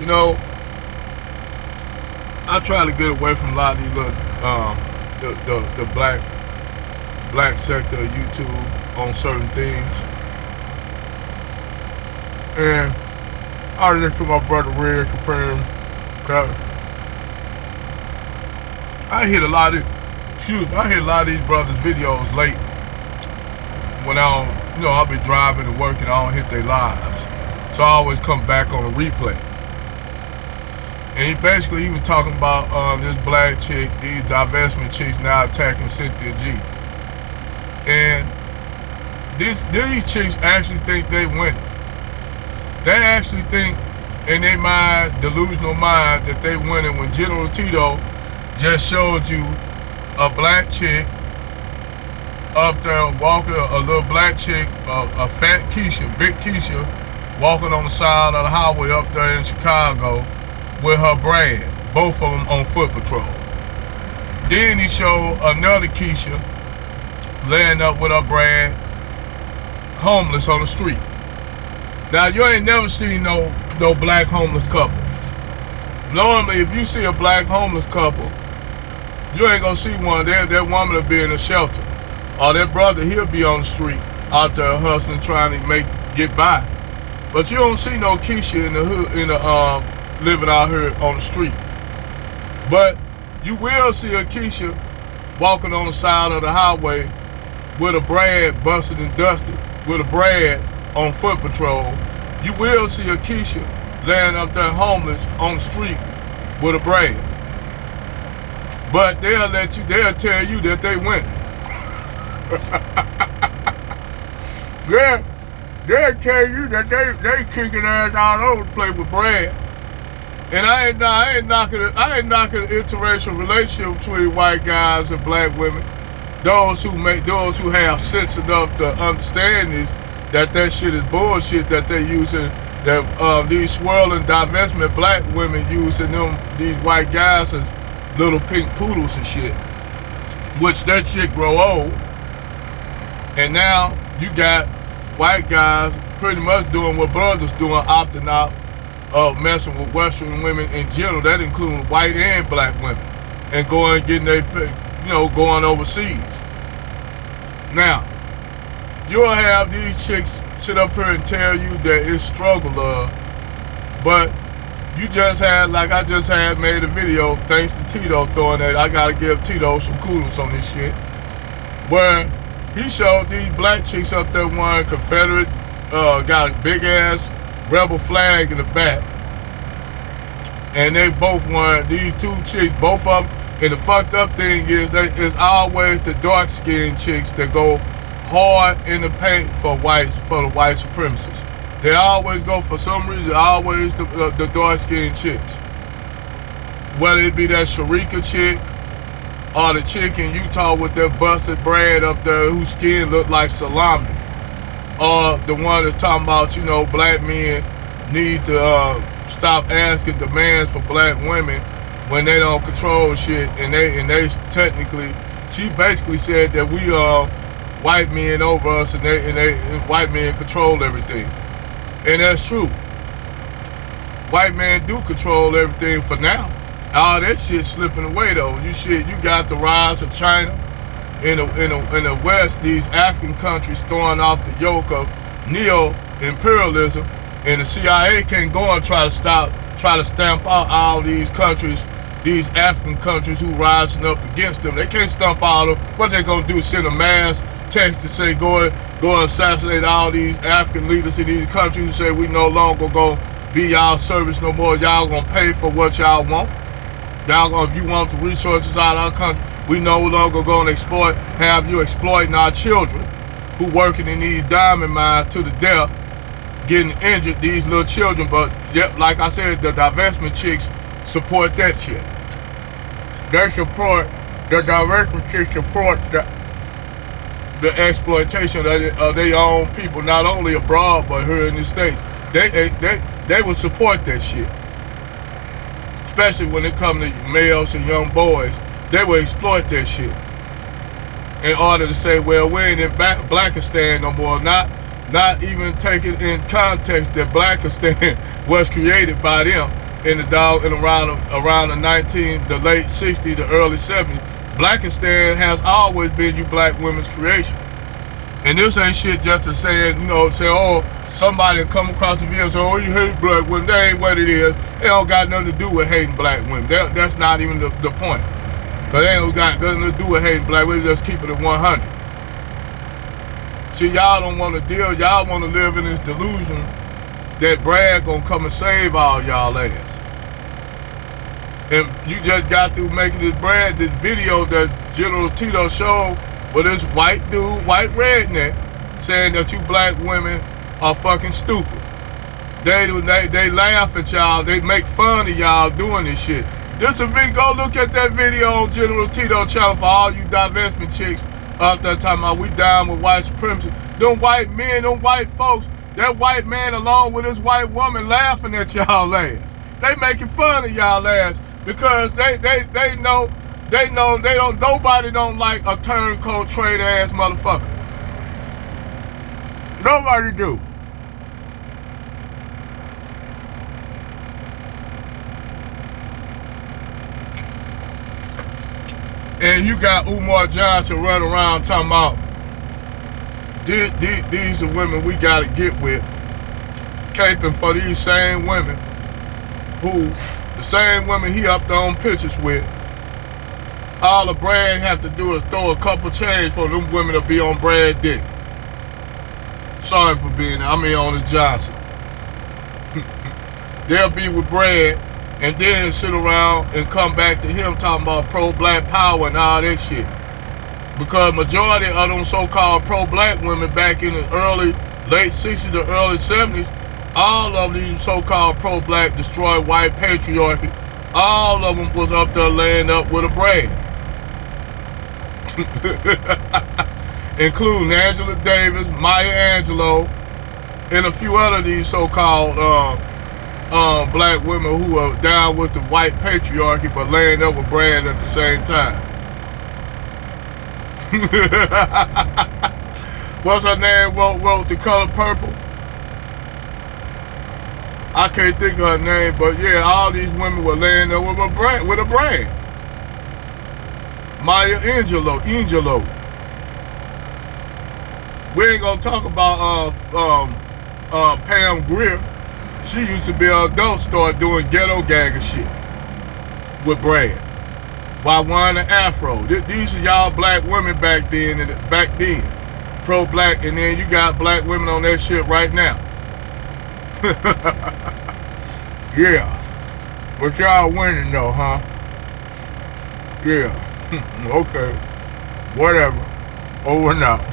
You know, I try to get away from a lot of these little, the black sector of YouTube on certain things. And I listen to my brother Red Supreme. I hit a lot of, I hit a lot of these brothers' videos late when I don't, I'll be driving and working, I don't hit their lives. So I always come back on a replay. And he was talking about this black chick, these divestment chicks now attacking Cynthia G. And these chicks actually think they win. They actually think in their mind, delusional mind, that they winning when General Tito just showed you a black chick up there walking, a little black chick, a fat Keisha, big Keisha, walking on the side of the highway up there in Chicago with her brand, both of them on foot patrol. Then he showed another Keisha laying up with her brand, homeless on the street. Now you ain't never seen no black homeless couple. Normally, if you see a black homeless couple, you ain't gonna see one. That woman will be in a shelter, or that brother, he'll be on the street out there hustling, trying to get by. But you don't see no Keisha in the hood, living out here on the street. But you will see a Keisha walking on the side of the highway with a Brad busted and dusted, with a Brad on foot patrol. You will see a Keisha laying up there homeless on the street with a Brad. But they'll tell you that they win. They'll tell you that they kicking ass all over the place with Brad. And I ain't knocking the interracial relationship between white guys and black women. Those who have sense enough to understand this, that shit is bullshit that they using, that these swirling divestment black women using these white guys as little pink poodles and shit. Which that shit grow old. And now you got white guys pretty much doing what brothers doing, opting out of messing with Western women in general. That includes white and black women, and getting going overseas. Now, you'll have these chicks sit up here and tell you that it's struggle love, but you just had, like I just had made a video, thanks to Tito throwing that, I gotta give Tito some kudos on this shit, where he showed these black chicks up there wearing Confederate, got a big ass rebel flag in the back. And they both won, these two chicks, both of them. And the fucked up thing is, it's always the dark skinned chicks that go hard in the paint for the white supremacists. They always go, for some reason, always the dark skinned chicks. Whether it be that Sharika chick, or the chick in Utah with that busted Brad up there whose skin looked like salami. Or the one that's talking about, black men need to stop asking demands for black women when they don't control shit, and they technically, she basically said that we are white men over us, and white men control everything. And that's true. White men do control everything for now. All that shit slipping away though. You got the rise of China in the West, these African countries throwing off the yoke of neo-imperialism, and the CIA can't go and try to stamp out all these countries, these African countries who rising up against them. They can't stamp all of them. What they gonna do? Send a mass text to say go and assassinate all these African leaders in these countries and say we no longer gonna be y'all service no more. Y'all gonna pay for what y'all want. Y'all gonna, if you want the resources out of our country, we no longer gonna have you exploiting our children who working in these diamond mines to the death, getting injured, these little children. But yep, like I said, the divestment chicks support that shit. The divestment chicks support the exploitation of their own people, not only abroad but here in the States. They would support that shit. Especially when it comes to males and young boys, they will exploit that shit in order to say, well, we ain't in Blackistan no more. Not even taking in context that Blackistan was created by them. in the dog and around the late 60s, the early 70s. Blackistan has always been you black women's creation. And this ain't shit just to say, oh, somebody come across the video and say, oh, you hate black women. That ain't what it is. It don't got nothing to do with hating black women. That's not even the point. But it ain't got nothing to do with hating black women. Just keep it at 100. See, y'all don't want to deal. Y'all want to live in this delusion that Brad gonna come and save all y'all ass. And you just got through making this video that General Tito showed with this white dude, white redneck, saying that you black women are fucking stupid. They laugh at y'all. They make fun of y'all doing this shit. Go look at that video on General Tito channel for all you divestment chicks out there talking about we down with white supremacy. Them white men, them white folks, that white man along with his white woman laughing at y'all ass. They making fun of y'all ass because they know nobody don't like a turncoat trade ass motherfucker. Nobody do. And you got Umar Johnson running around talking about these are women we gotta get with, caping for these same women the same women he up there on pictures with. All the Brad have to do is throw a couple change for them women to be on Brad dick. Sorry for being on the Johnson. They'll be with Brad and then sit around and come back to him talking about pro-black power and all that shit. Because majority of them so-called pro-black women back in the late 60s to early 70s, all of these so-called pro-black destroyed white patriarchy, all of them was up there laying up with a Brad. Including Angela Davis, Maya Angelou, and a few other of these so-called black women who are down with the white patriarchy but laying up with Brad at the same time. What's her name wrote The Color Purple? I can't think of her name, but yeah, all these women were laying up with a Brad. Maya Angelou. We ain't gonna talk about Pam Grier. She used to be an adult, started doing ghetto gagger shit with Brad while wearing an afro. These are y'all black women back then, pro-black, and then you got black women on that shit right now. Yeah, but y'all winning though, huh? Yeah, okay, whatever, over and out.